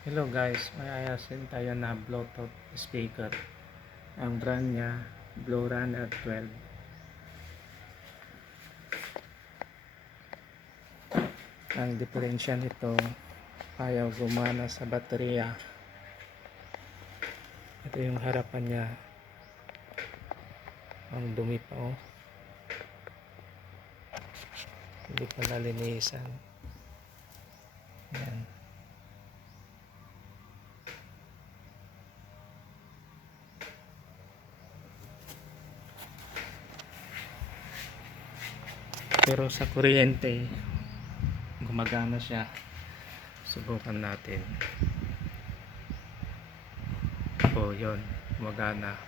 Hello guys, may ayasin tayo na Bluetooth speaker. Ang brand niya, Blue Runner 12. Ang diferensya nito, ayaw gumana sa baterya. Ito yung harapan niya. Ang dumi pa oh. Hindi pa nalinisan. Yan. Pero sa kuryente, gumagana siya. Subukan natin. Oh, yun. Gumagana.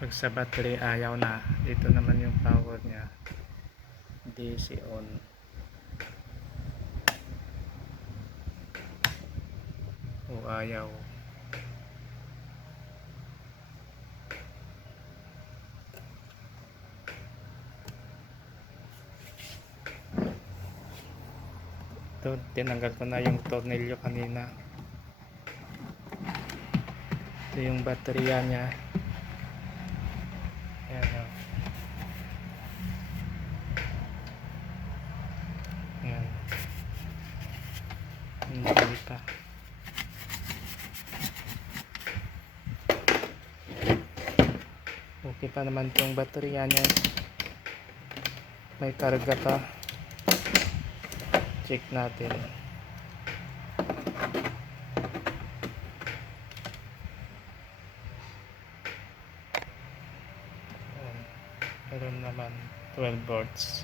Pag sa battery ayaw na. Dito naman yung power niya. DC on. O ayaw. Ito, tinanggal ko na yung tornilyo kanina. Ito yung baterya niya. Ayan o. Ayan. Hindi pa. Okay pa naman itong baterya niya. May karga pa. Check natin. Ayan. Meron naman 12 volts.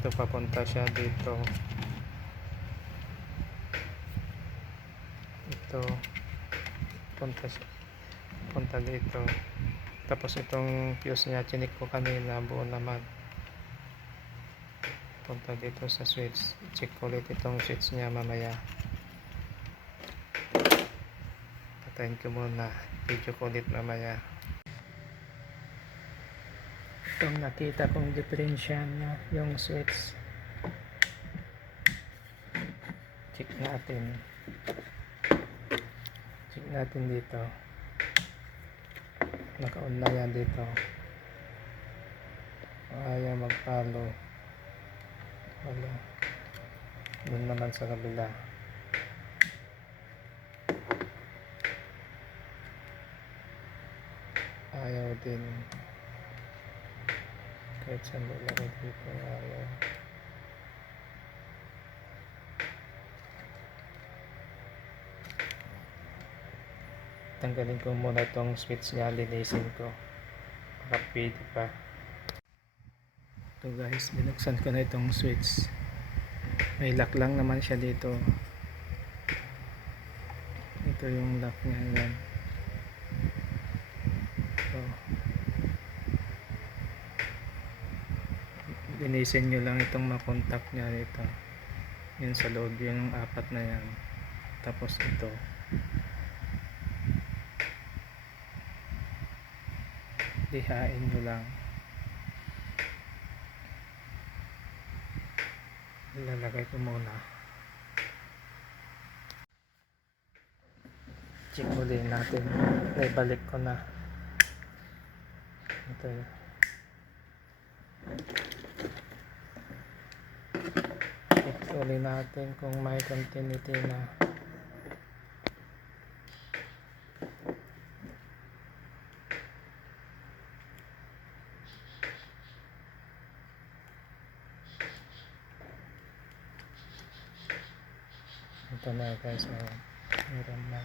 Ito papunta siya dito. Ito punta dito. Tapos itong fuse niya chinik ko kanina, buo naman. Punta dito sa switch. Check ulit itong switch niya mamaya. Patayin ko muna. Video ko ulit mamaya. Itong nakita kong diferensya na yung switch. Check natin. Check natin dito. Naka-on na yan dito. Ayaw mag-follow. Wala. Doon naman sa kabila. Ayaw din. Kahit saan laro dito. Ayaw. Tanggalin ko muna itong switch niya. Linisin ko. Kapit pa. Ito guys, binuksan ko na itong switch. May lock lang naman siya dito. Ito yung lock niya. Yan. So, linisin nyo lang itong makontak niya dito. Yun sa loob yung apat na yan. Tapos ito. Lihain nyo lang. Ilalagay ko muna. Check ulit natin. Naibalik ko na. Ito yun. Check ulit natin kung may continuity na. Ito na guys. Meron na.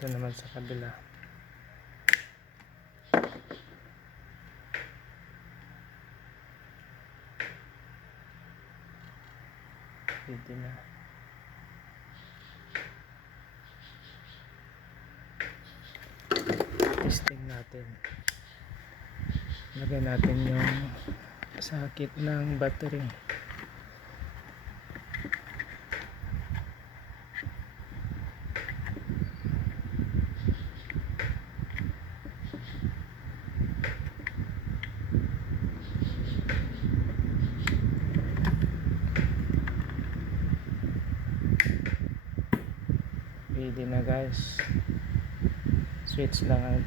Ito naman sa kabila. Pwede na. Testing natin. Lagyan natin yung sakit ng battery. Pwede na guys. Switch lang ang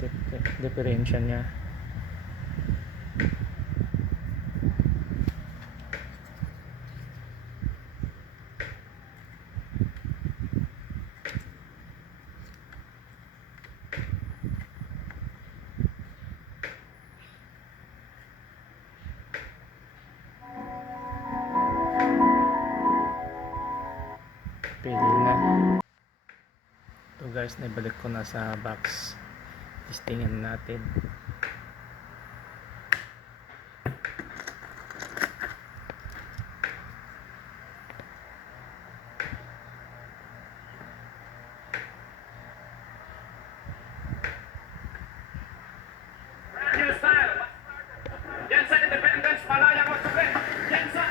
diferensya niya. Pwede na. Ito guys, naibalik ko na sa box. Testingin natin. New style. Jensen Independence, Malaya Mosque. Jensen.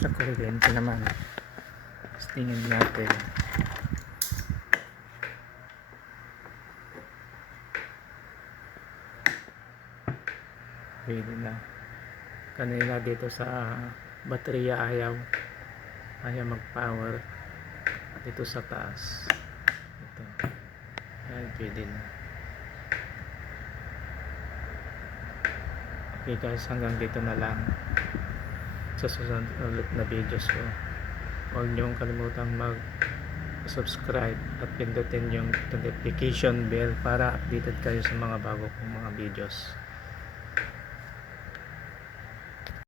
Sa kuryente naman. Testingin natin. Pwede na. Kanina dito sa baterya ayaw mag power. Dito sa taas ito. Ayan, pwede na. Okay guys, hanggang dito na lang. Sa susunod ulit na videos ko, huwag niyong kalimutang mag-subscribe at pindutin yung notification bell para updated kayo sa mga bago kong mga videos.